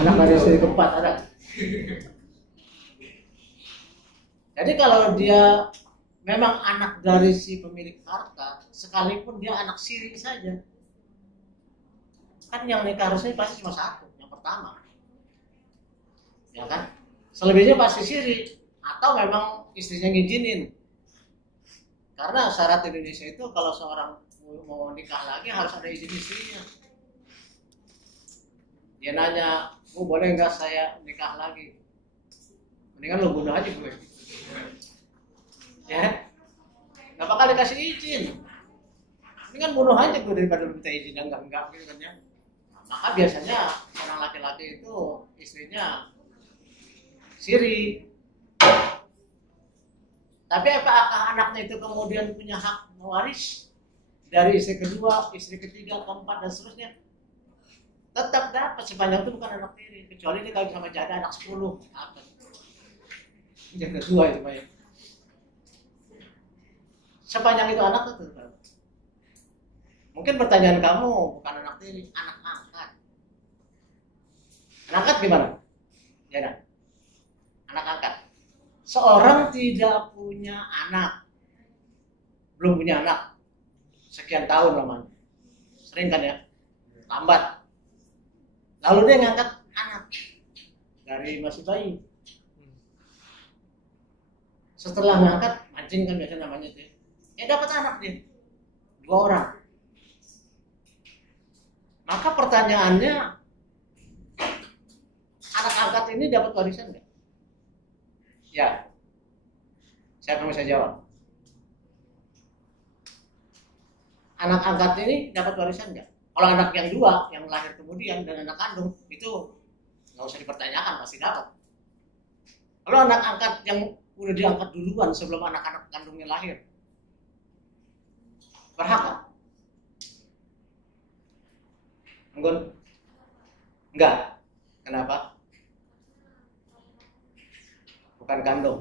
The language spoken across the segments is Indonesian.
Anak dari istri keempat ada. Jadi kalau dia memang anak dari si pemilik harta, sekalipun dia anak siri saja, kan yang nikah harusnya pasti cuma satu, yang pertama, ya kan? Selebihnya pasti siri atau memang istrinya ngizinin. Karena syarat Indonesia itu kalau seorang mau nikah lagi harus ada izin istrinya. Dia nanya, "Bu, boleh nggak saya nikah lagi?" Mendingan lo bunuh aja gue. Ya, nggak bakal dikasih izin. Mendingan bunuh aja gue daripada lu minta izin yang enggak gitu kan ya. Nah, maka biasanya orang laki-laki itu istrinya siri. Tapi apakah anaknya itu kemudian punya hak mewaris dari istri kedua, istri ketiga, keempat dan seterusnya? Tetap dapat sepanjang itu bukan anak tiri, kecuali dia kalau sama janda anak 10. Apa? Yang kedua itu Pak. Sepanjang itu anak itu tetap. Mungkin pertanyaan kamu bukan anak tiri, anak angkat. Anak angkat gimana? Ya, anak angkat. Seorang tidak punya anak, belum punya anak, sekian tahun lamanya, sering kan ya, lambat. Lalu dia ngangkat anak dari masih bayi. Setelah ngangkat, mancing kan biasa namanya itu. Ya dapat anak dia, 2 orang. Maka pertanyaannya, anak angkat ini dapat warisan nggak? Ya, siapa yang bisa jawab? Anak angkat ini dapat warisan nggak? Kalau anak yang 2, yang lahir kemudian dan anak kandung, itu nggak usah dipertanyakan, pasti dapat. Kalau anak angkat yang udah diangkat duluan sebelum anak-anak kandungnya lahir, berhak nggak? Enggak. Kenapa? Bukan kandung.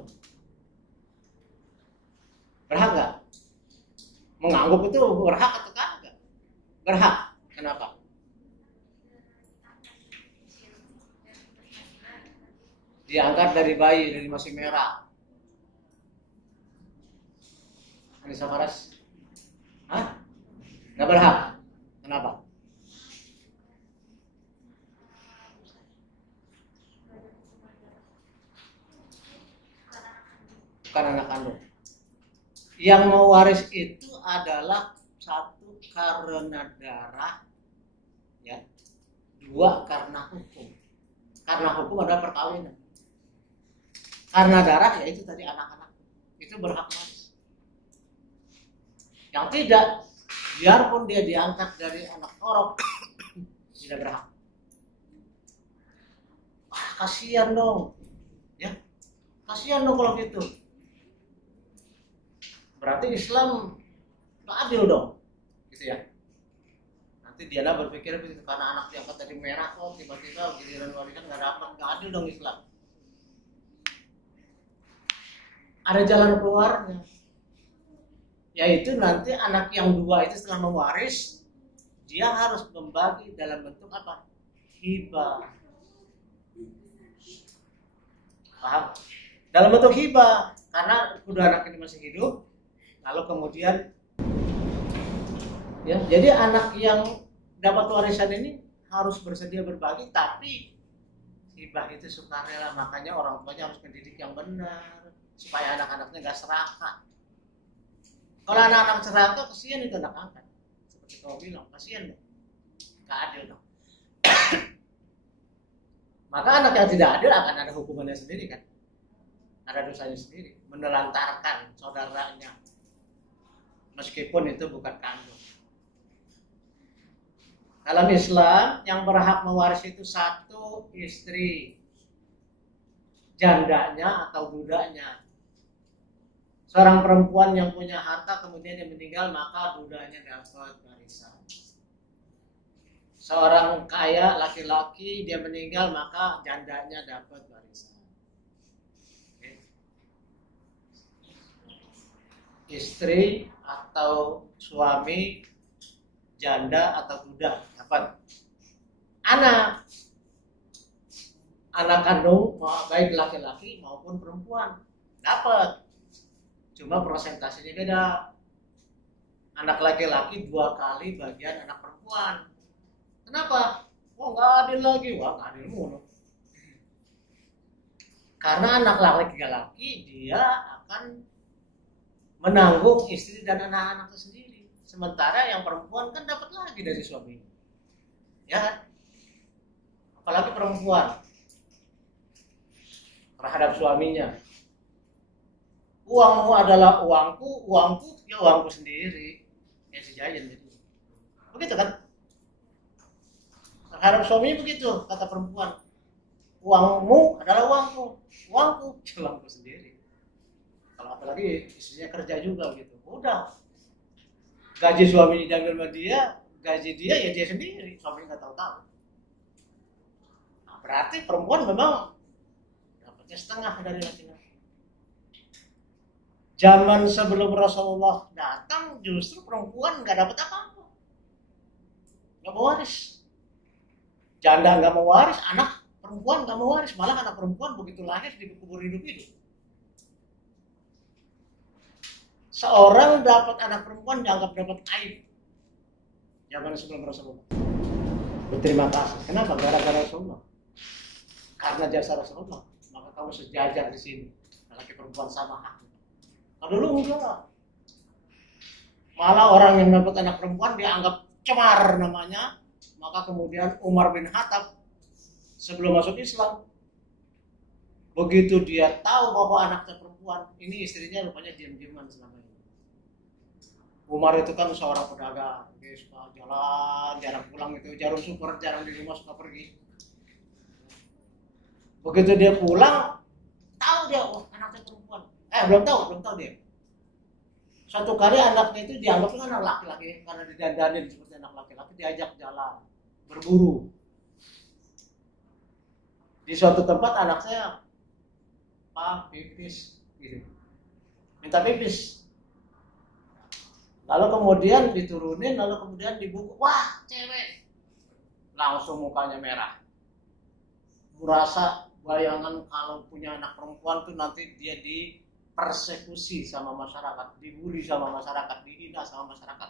Berhak nggak? Menganggap itu berhak atau enggak? Berhak. Kenapa? Diangkat dari bayi, dari masih merah. Anissa Faras? Hah? Nggak berhak. Kenapa? Bukan anak kandung. Yang mewaris itu adalah 1 karena darah, ya, 2 karena hukum. Karena hukum adalah perkawinan. Karena darah ya itu tadi anak-anak, itu berhak waris. Yang tidak, biarpun dia diangkat dari anak orok, tidak berhak. Wah, kasihan dong, ya, kasihan dong kalau gitu. Berarti Islam nggak adil dong, gitu ya. Nanti dia berpikir karena anak diangkat dari merah kok tiba-tiba giliran warisan nggak dapat, nggak adil dong Islam. Ada jalan keluarnya, yaitu nanti anak yang 2 itu setelah mewaris, dia harus membagi dalam bentuk apa? Hibah. Paham? Dalam bentuk hibah, karena kedua anak ini masih hidup. Lalu kemudian, ya, jadi anak yang dapat warisan ini harus bersedia berbagi, tapi hibah itu sukarela. Makanya orang tuanya harus mendidik yang benar supaya anak-anaknya nggak serakah. Kalau anak-anak serakah, kasihan itu anak angkat. Seperti kau bilang, kasihan dong, nggak adil dong. Maka anak yang tidak adil akan ada hukumannya sendiri kan, ada dosanya sendiri, menelantarkan saudaranya. Meskipun itu bukan kandung. Dalam Islam yang berhak mewaris itu 1 istri, jandanya atau dudanya. Seorang perempuan yang punya harta kemudian dia meninggal, maka dudanya dapat warisan. Seorang kaya laki-laki dia meninggal, maka jandanya dapat warisan. Istri atau suami, janda atau duda dapat. Anak anak kandung baik laki-laki maupun perempuan dapat, cuma persentasenya beda. Anak laki-laki 2 kali bagian anak perempuan. Kenapa? Oh nggak adil lagi. Wah nggak adil mulu. Karena anak laki-laki dia akan menanggung istri dan anak-anaknya sendiri. Sementara yang perempuan kan dapat lagi dari suaminya. Ya, apalagi perempuan terhadap suaminya. Uangmu adalah uangku, uangku ya uangku sendiri. Ya sejajan gitu. Begitu kan? Terhadap suaminya begitu, kata perempuan. Uangmu adalah uangku, uangku sendiri. Kalau apalagi istrinya kerja juga gitu, udah gaji suami diambil sama dia, gaji dia ya dia sendiri, suaminya nggak tahu. Nah, berarti perempuan memang dapatnya setengah dari laki-laki. Zaman sebelum Rasulullah datang justru perempuan nggak dapat apa-apa, nggak mau waris. Janda nggak mau waris, anak perempuan nggak mau waris, malah anak perempuan begitu lahir dikubur hidup-hidup. Seorang dapat anak perempuan dianggap dapat aib. Zaman sebelum Rasulullah. Berterima kasih. Kenapa? Gara-gara Rasulullah. Karena jasa Rasulullah, maka kamu sejajar di sini. Laki perempuan sama hak. Nah, dulu enggak. Malah orang yang dapat anak perempuan dianggap cemar namanya. Maka kemudian Umar bin Khattab sebelum masuk Islam, begitu dia tahu bahwa anaknya perempuan, ini istrinya rupanya diam-diaman selama ini. Umar itu kan seorang pedagang, dia suka jalan, jarang pulang gitu, jarum super, jarang di rumah, suka pergi. Begitu dia pulang, tahu dia, oh anaknya perempuan. Belum tahu dia. Suatu kali anaknya itu dianggap kan anak laki-laki, karena didandanin seperti anak laki-laki, diajak jalan, berburu. Di suatu tempat anak saya, Pak, pipis, gitu. Minta pipis. Lalu kemudian diturunin, lalu kemudian dibuka, wah cewek. Langsung mukanya merah. Merasa bayangan kalau punya anak perempuan tuh nanti dia dipersekusi sama masyarakat, dibully sama masyarakat, dihina sama masyarakat.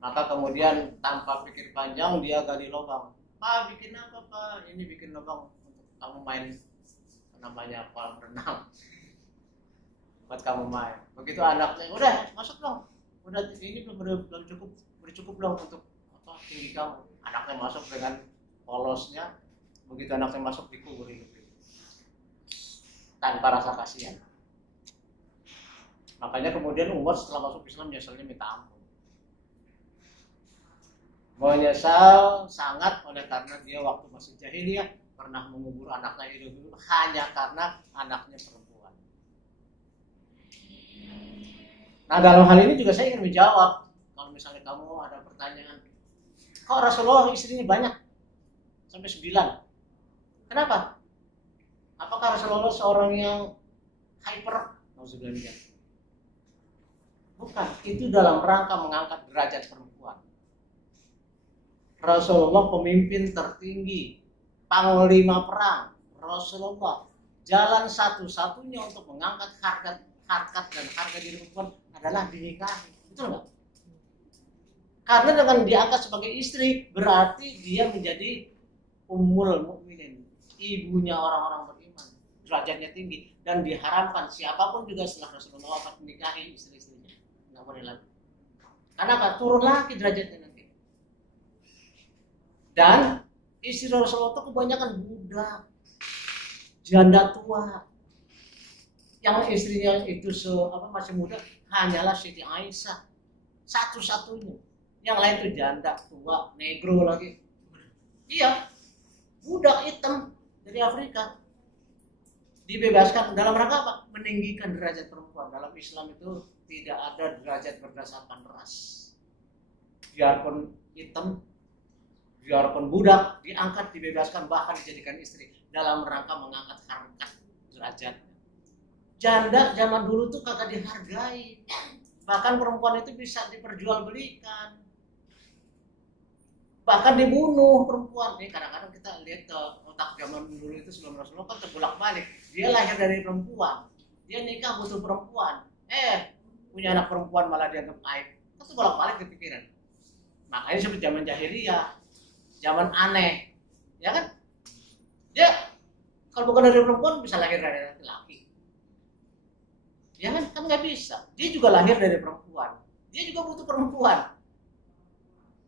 Maka kemudian tanpa pikir panjang dia gali lubang. Pak bikin apa Pak? Ini bikin lubang untuk kamu main, namanya kolam renang. Buat kamu main. Begitu anaknya, udah masuk dong. Udah ini belum cukup dong untuk apa tinggi kamu. Anaknya masuk dengan polosnya. Begitu anaknya masuk dikubur hidup tanpa rasa kasihan. Makanya kemudian Umar setelah masuk Islam nyeselnya minta ampun. Menyesal sangat oleh karena dia waktu masih jahiliyah pernah mengubur anaknya hidup hanya karena anaknya perempuan. Nah dalam hal ini juga saya ingin menjawab. Kalau misalnya kamu ada pertanyaan, kok Rasulullah istrinya banyak? Sampai 9. Kenapa? Apakah Rasulullah seorang yang hyper? Bukan, itu dalam rangka mengangkat derajat perempuan. Rasulullah pemimpin tertinggi, panglima perang. Rasulullah jalan satu-satunya untuk mengangkat harkat dan harga diri perempuan adalah dinikahi. Betul nggak? Karena dengan diangkat sebagai istri berarti dia menjadi ummul mukminin, ibunya orang-orang beriman, derajatnya tinggi dan diharamkan siapapun juga setelah Rasulullah wafat menikahi istri-istrinya, nggak boleh lagi. Karena apa? Turun lagi derajatnya nanti. Dan istri Rasulullah itu kebanyakan budak, janda tua. Yang istrinya itu masih muda hanyalah Siti Aisyah, satu-satunya. Yang lain itu janda tua, negro lagi. Iya, budak hitam dari Afrika dibebaskan dalam rangka apa? Meninggikan derajat perempuan. Dalam Islam itu tidak ada derajat berdasarkan ras. Biarpun hitam, biarpun budak, diangkat, dibebaskan, bahkan dijadikan istri dalam rangka mengangkat harkat derajat. Janda zaman dulu tuh kagak dihargai, bahkan perempuan itu bisa diperjualbelikan, bahkan dibunuh perempuan. Nih kadang-kadang kita lihat otak zaman dulu itu sebelum Rasulullah kan terbolak balik. Dia lahir dari perempuan, dia nikah butuh perempuan, punya anak perempuan malah dianggap aib. Kan terbolak balik di pikiran. Makanya disebut zaman jahiliyah, zaman aneh, ya kan? Dia kalau bukan dari perempuan bisa lahir dari laki-laki, ya kan? Kan nggak bisa. Dia juga lahir dari perempuan, dia juga butuh perempuan.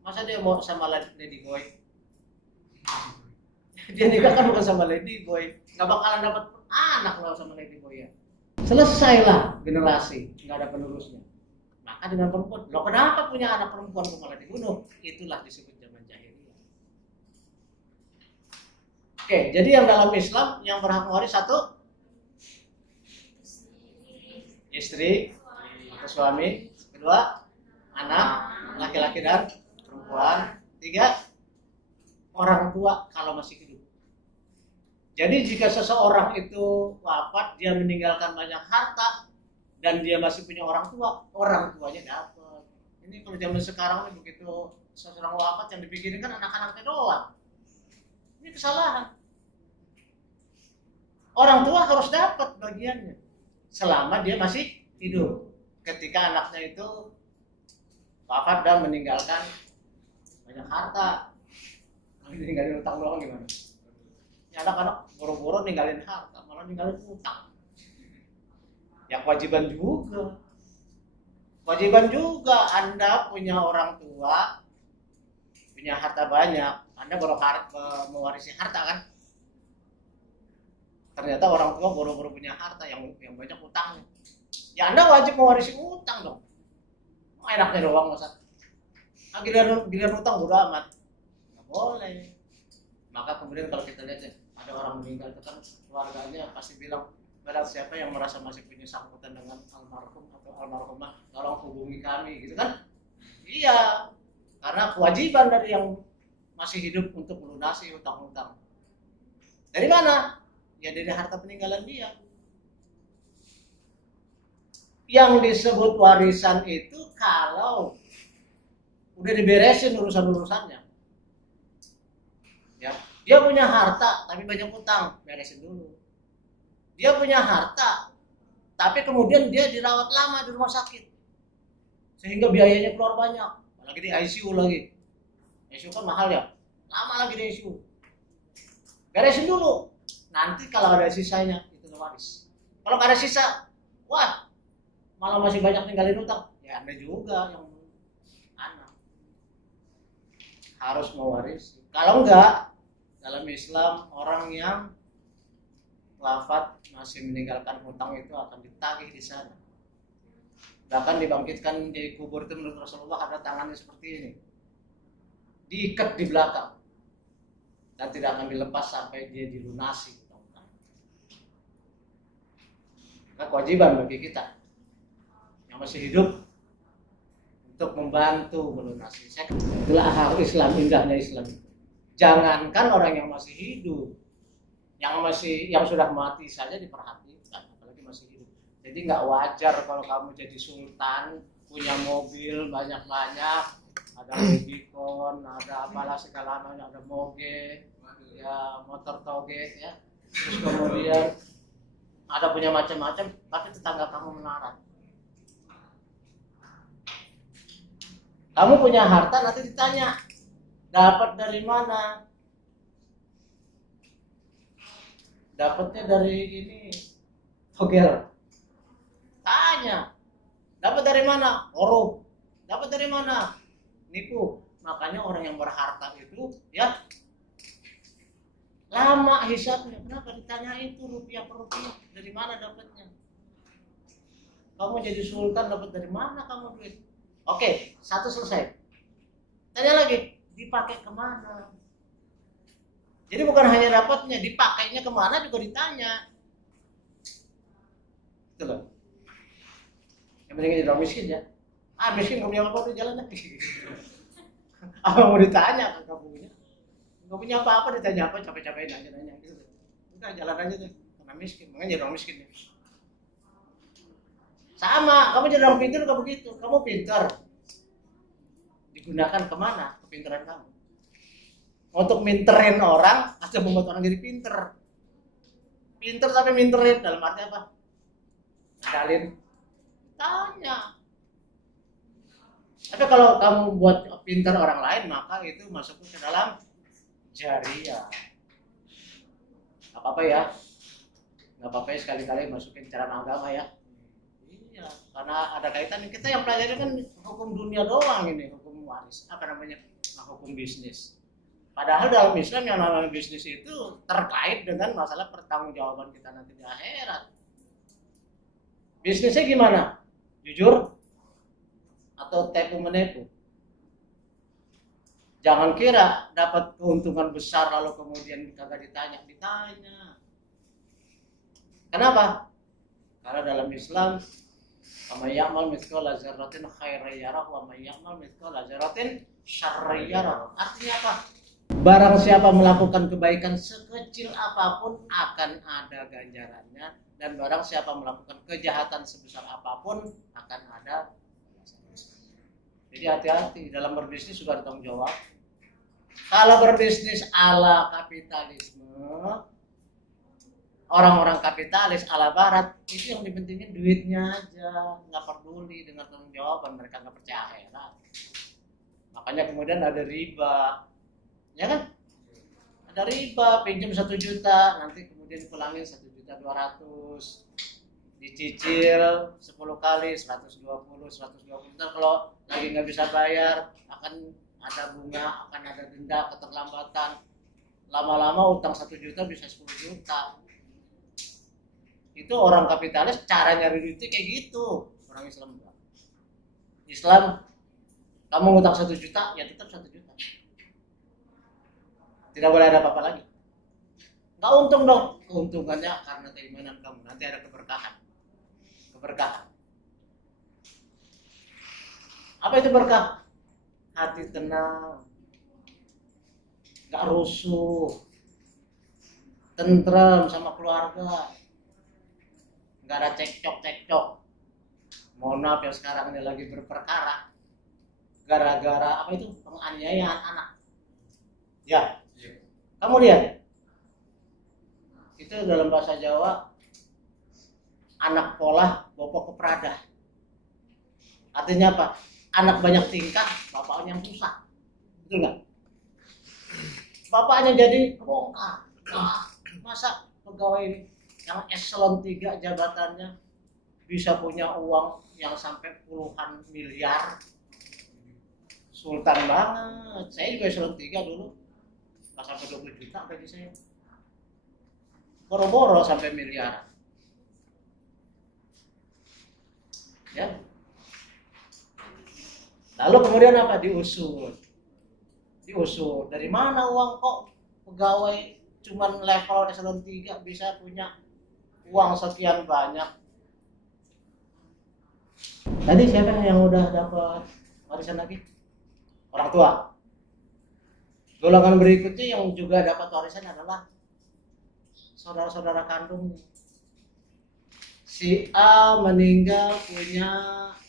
Masa dia mau sama lady boy? Dia nikah kan bukan sama lady boy, nggak bakalan dapat anak loh sama lady boy ya. Selesailah generasi, nggak ada penerusnya. Maka dengan perempuan, lo kenapa punya anak perempuan kok malah dibunuh? Itulah disebut zaman jahiliyah. Oke, jadi yang dalam Islam yang berhak mewaris satu, istri atau suami, kedua anak laki-laki dan perempuan, tiga orang tua kalau masih hidup. Jadi jika seseorang itu wafat, dia meninggalkan banyak harta dan dia masih punya orang tuanya dapat. Ini kalau zaman sekarang ini begitu seseorang wafat yang dipikirin kan anak-anaknya doang. Ini kesalahan. Orang tua harus dapat bagiannya selama dia masih hidup. Ketika anaknya itu wafat dan meninggalkan banyak harta, kalau ninggalin utang doang gimana? Ya anak-anak boro-boro ninggalin harta, malah ninggalin utang. Ya kewajiban juga Anda punya orang tua, punya harta banyak, Anda baru mewarisi harta kan? Ternyata orang tua boro-boro punya harta yang banyak utangnya. Ya Anda wajib mewarisi utang dong. Enaknya doang masa. Giliran utang bodo amat. Nggak boleh. Maka kemudian kalau kita lihat ada orang meninggal itu kan keluarganya pasti bilang, barang siapa yang merasa masih punya sangkutan dengan almarhum atau almarhumah, tolong hubungi kami, gitu kan? Iya, karena kewajiban dari yang masih hidup untuk melunasi hutang-hutang. Dari mana? Ya dari harta peninggalan dia. Yang disebut warisan itu kalau udah diberesin urusan-urusannya. Ya, dia punya harta tapi banyak utang, beresin dulu. Dia punya harta tapi kemudian dia dirawat lama di rumah sakit sehingga biayanya keluar banyak, apalagi di ICU lagi. ICU kan mahal ya, lama lagi di ICU. Beresin dulu, nanti kalau ada sisanya itu waris. Kalau nggak ada sisa, wah malah masih banyak ninggalin utang, ya Anda juga yang anak harus mewarisi. Kalau enggak, dalam Islam orang yang wafat masih meninggalkan hutang itu akan ditagih di sana. Bahkan dibangkitkan di kubur itu menurut Rasulullah ada tangannya seperti ini, diikat di belakang dan tidak akan dilepas sampai dia dilunasi. Nah, kewajiban bagi kita yang masih hidup untuk membantu melunasi. Itulah hak Islam, indahnya Islam. Jangankan orang yang masih hidup, yang sudah mati saja diperhatikan, apalagi masih hidup. Jadi nggak wajar kalau kamu jadi sultan, punya mobil banyak-banyak, ada Rubicon, ada apalah segala macam, ada moge, ya motor toge, ya. Terus kemudian ada punya macam-macam, tapi tetangga kamu melarat. Kamu punya harta nanti ditanya, dapat dari mana? Dapatnya dari ini, togel. Tanya, dapat dari mana? Korup. Dapat dari mana? Nipu. Makanya orang yang berharta itu, ya lama hisapnya. Kenapa ditanya itu rupiah per rupiah? Dari mana dapatnya? Kamu jadi sultan dapat dari mana kamu duit? Oke, satu selesai. Tanya lagi, dipakai kemana? Jadi bukan hanya dapatnya, dipakainya kemana juga ditanya. Itu loh. Yang penting jadi orang miskin ya. Miskin gak punya apa-apa udah jalan lagi. Apa mau ditanya kan kamu punya? Gak punya apa-apa ditanya apa, capek-capekin aja nanya gitu. Udah jalan aja tuh, karena miskin, makanya jadi orang miskin ya. Sama, kamu jadi orang pintar gak begitu. Kamu pintar, digunakan kemana kepintaran kamu? untuk minterin orang atau membuat orang jadi pinter. Pinter tapi minterin dalam arti apa? Ngadalin, tanya. Tapi kalau kamu buat pinter orang lain, maka itu masuk ke dalam jariah. Gak apa-apa ya, gak apa-apa ya sekali-kali masukin cara agama ya. Iya, karena ada kaitan. Kita yang pelajari kan hukum dunia doang ini, hukum waris, apa namanya, hukum bisnis. Padahal dalam Islam yang namanya bisnis itu terkait dengan masalah pertanggungjawaban kita nanti di akhirat. Bisnisnya gimana? Jujur atau tipu menepu? Jangan kira dapat keuntungan besar lalu kemudian kagak ditanya. Kenapa? Karena dalam Islam, "Wa may ya'mal mithqala dzarratin khairan yarah wa may ya'mal mithqala dzarratin syarran yarah." Artinya apa? Barang siapa melakukan kebaikan sekecil apapun akan ada ganjarannya, dan barang siapa melakukan kejahatan sebesar apapun akan ada. Jadi hati-hati dalam berbisnis juga ada tanggung jawab. Kalau berbisnis ala kapitalisme, orang-orang kapitalis ala barat, itu yang dipentingin duitnya aja, nggak peduli dengan tanggung jawaban, mereka nggak percaya akhirat. Makanya kemudian ada riba, ya kan? Ada riba, pinjam 1 juta, nanti kemudian dipulangin 1.200.000, dicicil 10 kali 120. Ntar kalau lagi nggak bisa bayar akan ada bunga, akan ada denda keterlambatan. Lama-lama utang 1 juta bisa 10 juta. Itu orang kapitalis cara nyari duitnya kayak gitu. Orang Islam enggak. Islam, kamu utang 1 juta ya tetap 1 juta. Tidak boleh ada apa-apa lagi. Nggak untung dong. Keuntungannya karena keimanan kamu. Nanti ada keberkahan. Apa itu berkah? Hati tenang, nggak rusuh, tentrem sama keluarga, nggak ada cekcok. Mohon maaf ya, sekarang ini lagi berperkara gara-gara apa itu, penganiayaan anak. Ya, kamu lihat itu dalam bahasa Jawa, anak polah bopok keprada. Artinya apa? Anak banyak tingkah, bapaknya yang susah. Betul nggak? Bapaknya jadi kebongkar. Masa pegawai yang eselon 3 jabatannya bisa punya uang yang sampai puluhan miliar? Sultan banget. Saya juga eselon 3 dulu. Nggak sampai 20 juta gaji saya. Boro-boro sampai miliaran. Ya. Lalu kemudian apa? Diusut. Dari mana uang kok pegawai cuman level eselon 3 bisa punya uang sekian banyak? Tadi siapa yang udah dapat warisan lagi? Orang tua. Golongan berikutnya yang juga dapat warisan adalah saudara-saudara kandungnya. Si A meninggal punya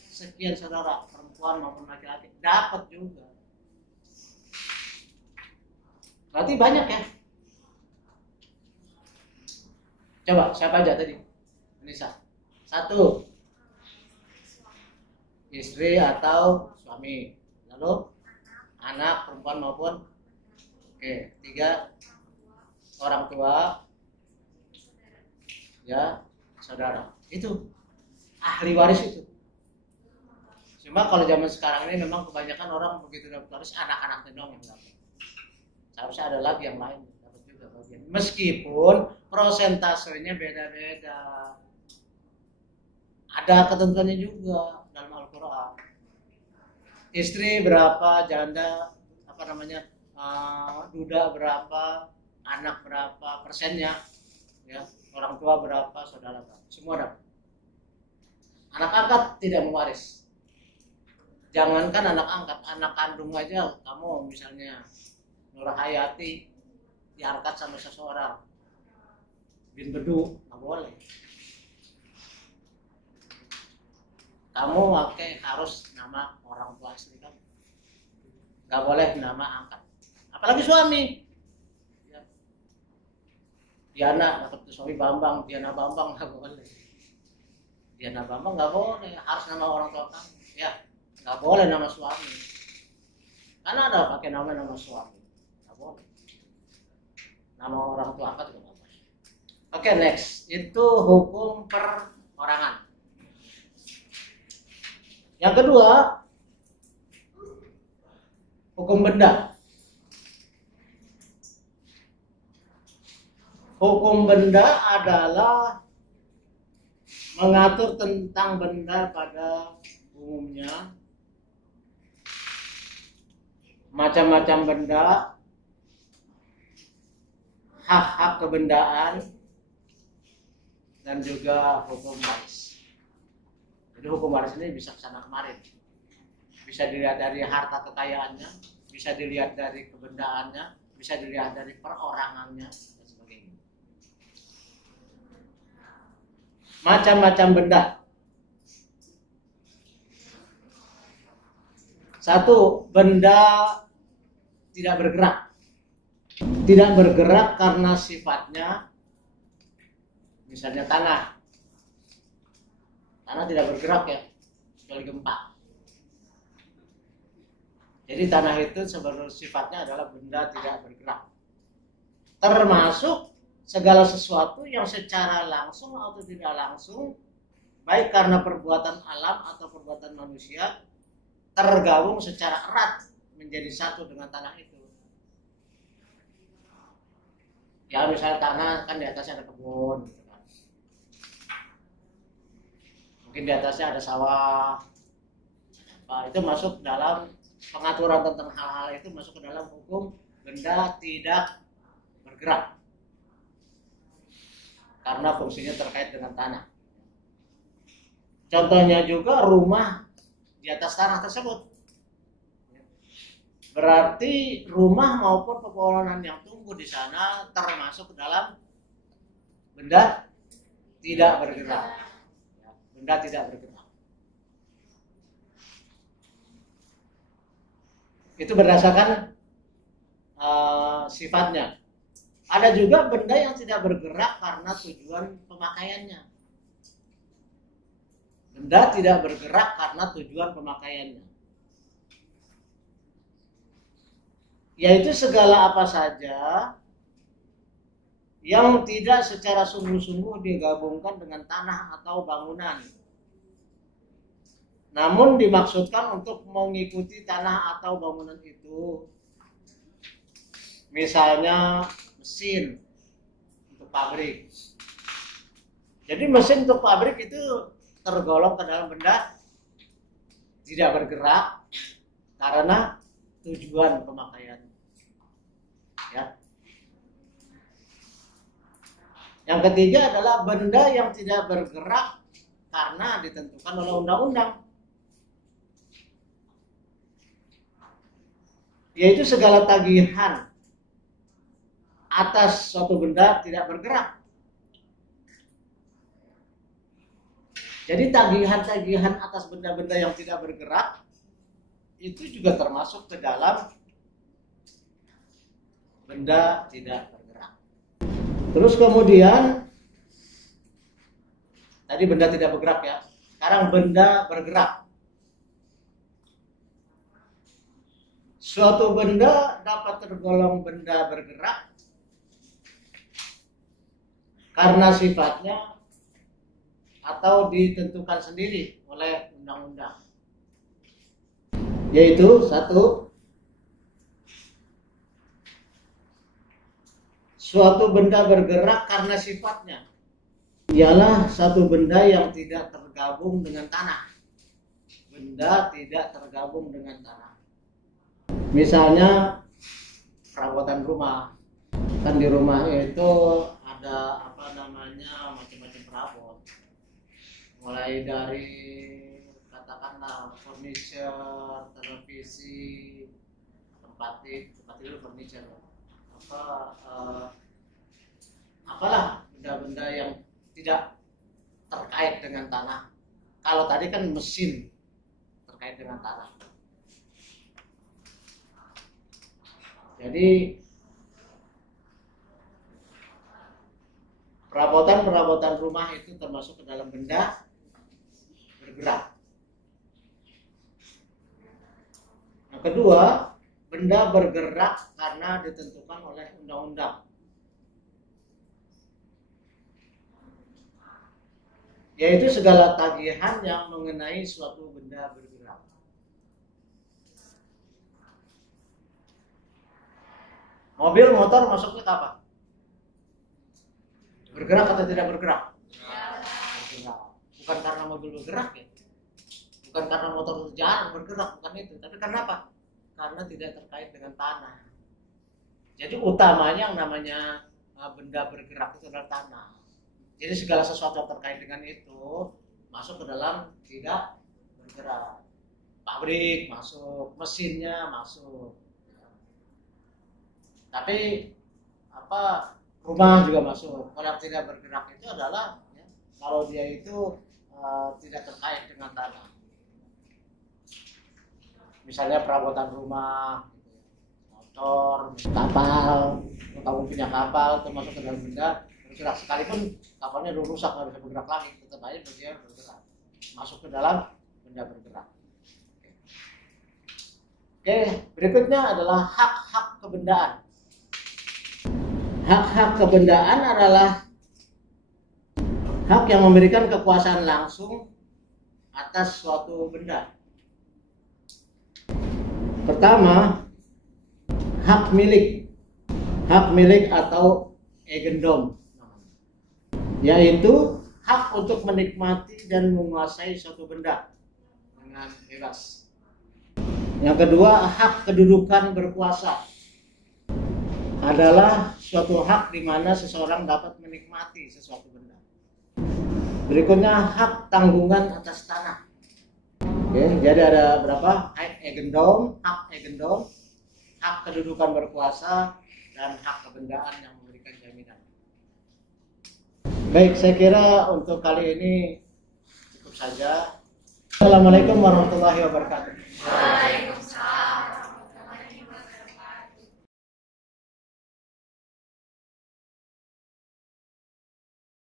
sekian saudara, perempuan maupun laki-laki, dapat juga. Berarti banyak ya. Coba siapa aja tadi? Nisa. 1, istri atau suami. Lalu anak perempuan maupun 3, orang tua, ya, saudara. Itu ahli waris itu. Cuma kalau zaman sekarang ini memang kebanyakan orang begitu dapat waris, anak-anaknya doang yang dapat. Seharusnya ada lagi yang lain dapat juga bagian. Meskipun prosentasenya beda-beda. Ada ketentuannya juga dalam Al-Quran. Istri berapa, janda duda berapa, anak berapa persennya, ya, orang tua berapa, saudara berapa, semua dapat. Anak angkat tidak mewaris. Jangankan anak angkat, anak kandung aja, kamu misalnya Nur Hayati diangkat sama seseorang, bin Bedu, nggak boleh. Kamu pakai harus nama orang tua istri kamu, nggak boleh nama angkat. apalagi suami. Ya. Diana dapat suami Bambang, Diana Bambang nggak boleh. Diana Bambang nggak boleh, harus nama orang tua kamu. Ya, nggak boleh nama suami. Karena ada pakai nama suami, nggak boleh. Nama orang tua angkat juga nggak boleh. Oke, next itu hukum perorangan. Yang kedua, hukum benda. Hukum benda adalah mengatur tentang benda pada umumnya, macam-macam benda, hak-hak kebendaan, dan juga hukum waris. Jadi hukum waris ini bisa kesana kemarin, bisa dilihat dari harta kekayaannya, bisa dilihat dari kebendaannya, bisa dilihat dari perorangannya, dan sebagainya. Macam-macam benda. Satu, benda tidak bergerak. Tidak bergerak karena sifatnya, misalnya tanah. Tanah tidak bergerak ya, kecuali gempa. Jadi tanah itu sebenarnya sifatnya adalah benda tidak bergerak. Termasuk segala sesuatu yang secara langsung atau tidak langsung, baik karena perbuatan alam atau perbuatan manusia, tergabung secara erat menjadi satu dengan tanah itu. Ya misalnya tanah kan di atasnya ada kebun, gitu kan. Mungkin di atasnya ada sawah. Nah, itu masuk dalam pengaturan tentang hal-hal itu, masuk ke dalam hukum benda tidak bergerak. Karena fungsinya terkait dengan tanah. Contohnya juga rumah di atas tanah tersebut. Berarti rumah maupun pepohonan yang tumbuh di sana termasuk dalam benda tidak bergerak. Benda tidak bergerak. Itu berdasarkan sifatnya. Ada juga benda yang tidak bergerak karena tujuan pemakaiannya. Benda tidak bergerak karena tujuan pemakaiannya. Yaitu segala apa saja yang tidak secara sungguh-sungguh digabungkan dengan tanah atau bangunan, namun dimaksudkan untuk mengikuti tanah atau bangunan itu. Misalnya mesin untuk pabrik. Jadi mesin untuk pabrik itu tergolong ke dalam benda tidak bergerak karena tujuan pemakaian. Ya. Yang ketiga adalah benda yang tidak bergerak karena ditentukan oleh undang-undang. Yaitu segala tagihan atas suatu benda tidak bergerak. Jadi tagihan-tagihan atas benda-benda yang tidak bergerak itu juga termasuk ke dalam benda tidak bergerak. Terus kemudian tadi benda tidak bergerak ya. Sekarang benda bergerak. Suatu benda dapat tergolong benda bergerak karena sifatnya atau ditentukan sendiri oleh undang-undang. Yaitu satu, suatu benda bergerak karena sifatnya ialah satu benda yang tidak tergabung dengan tanah. Benda tidak tergabung dengan tanah. Misalnya perabotan rumah. Kan di rumah itu ada macam-macam perabot, mulai dari katakanlah furniture, televisi, tempat tidur furniture, apalah benda-benda yang tidak terkait dengan tanah. Kalau tadi kan mesin terkait dengan tanah. Jadi perabotan rumah itu termasuk ke dalam benda bergerak. Yang kedua, benda bergerak karena ditentukan oleh undang-undang. Yaitu segala tagihan yang mengenai suatu benda bergerak. Mobil, motor masuknya ke apa? Bergerak atau tidak bergerak? Bergerak. Bukan karena mobil bergerak ya. Bukan karena motor jarang bergerak, bukan itu. Tapi karena apa? Karena tidak terkait dengan tanah. Jadi utamanya yang namanya benda bergerak itu adalah tanah. Jadi segala sesuatu yang terkait dengan itu masuk ke dalam tidak bergerak. Pabrik masuk, mesinnya masuk. Tapi rumah juga masuk. Kalau yang tidak bergerak itu adalah ya, kalau dia itu tidak terkait dengan tanah. Misalnya perabotan rumah, motor, kapal, kamu punya kapal, termasuk ke dalam benda bergerak. Sekalipun kapalnya udah rusak nggak bisa bergerak lagi, tetap aja dia bergerak, masuk ke dalam benda bergerak. Oke, berikutnya adalah hak-hak kebendaan. Hak-hak kebendaan adalah hak yang memberikan kekuasaan langsung atas suatu benda. Pertama, hak milik. Hak milik atau eigendom, yaitu hak untuk menikmati dan menguasai suatu benda dengan bebas. Yang kedua, hak kedudukan berkuasa adalah suatu hak di mana seseorang dapat menikmati sesuatu benda. Berikutnya, hak tanggungan atas tanah. Oke, jadi ada berapa? Hak eigendom, hak kedudukan berkuasa, dan hak kebendaan yang memberikan jaminan. Baik, saya kira untuk kali ini cukup saja. Assalamualaikum warahmatullahi wabarakatuh.